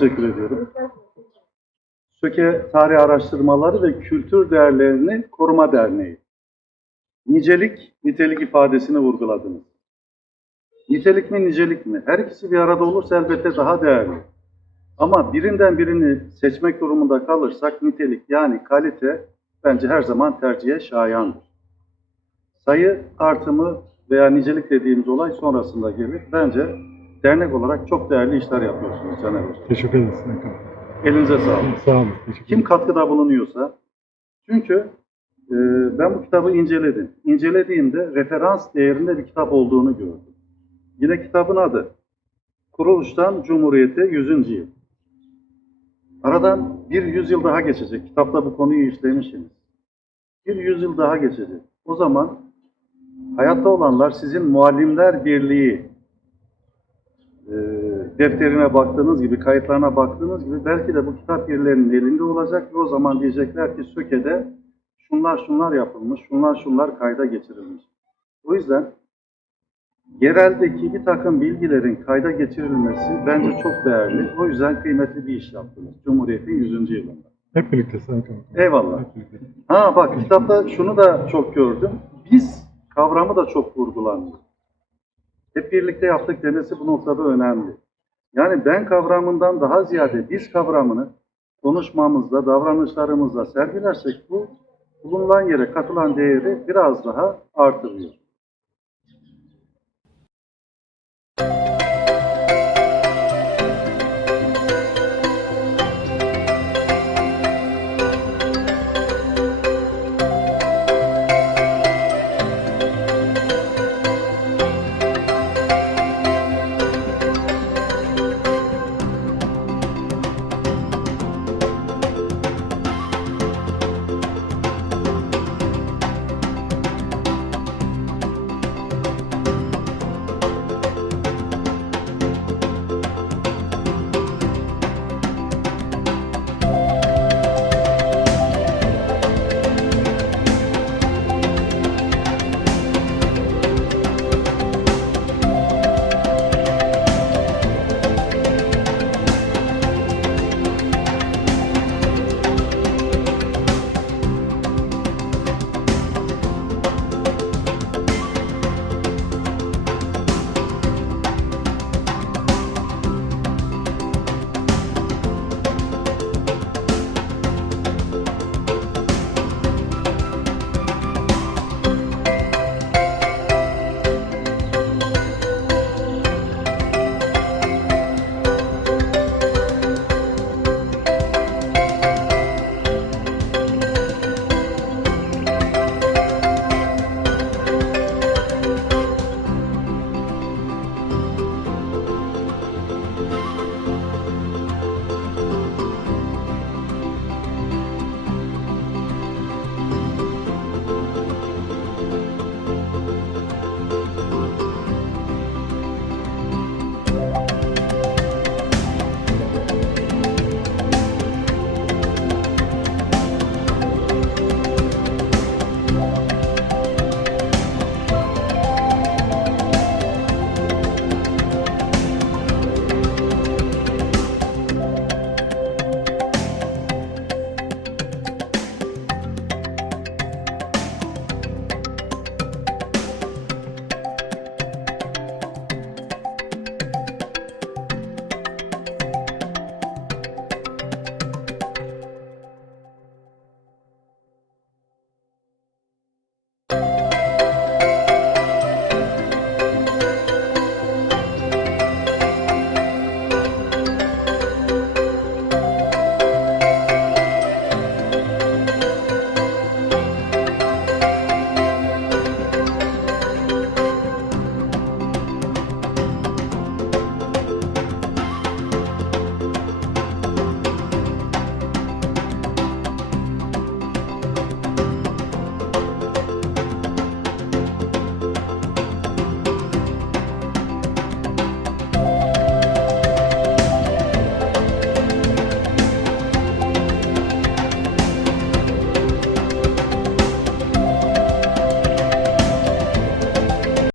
teşekkür ediyorum. Söke Tarih Araştırmaları ve Kültür Değerlerini Koruma Derneği. Nicelik, nitelik ifadesini vurguladınız. Nitelik mi, nicelik mi? Her ikisi bir arada olursa elbette daha değerli. Ama birinden birini seçmek durumunda kalırsak nitelik yani kalite bence her zaman tercihe şayandır. Sayı artımı veya nicelik dediğimiz olay sonrasında gelir. Bence dernek olarak çok değerli işler yapıyorsunuz Caner Hocam. Teşekkür ederiz. Elinize sağlık. Sağ olun. Teşekkür Kim katkıda bulunuyorsa, çünkü e, ben bu kitabı inceledim. İncelediğimde referans değerinde bir kitap olduğunu gördüm. Yine kitabın adı Kuruluştan Cumhuriyete 100. Yıl. Aradan bir yüzyıl daha geçecek. Kitapta bu konuyu işlemişsiniz. Bir yüzyıl daha geçecek. O zaman hayatta olanlar sizin Muallimler Birliği defterine baktığınız gibi, kayıtlarına baktığınız gibi belki de bu kitap birilerinin elinde olacak ve o zaman diyecekler ki Söke'de şunlar şunlar yapılmış, şunlar şunlar kayda geçirilmiş. O yüzden yereldeki bir takım bilgilerin kayda geçirilmesi bence çok değerli. O yüzden kıymetli bir iş yaptınız. Cumhuriyet'in 100. yılında. Hep birlikte Hakan. Eyvallah. Hep birlikte. Ha bak kitapta şunu da çok gördüm. Biz kavramı da çok vurgulandı. Hep birlikte yaptık demesi bu noktada önemli. Yani ben kavramından daha ziyade biz kavramını konuşmamızda, davranışlarımızda sergilersek bu bulunan yere katılan değeri biraz daha artırıyor.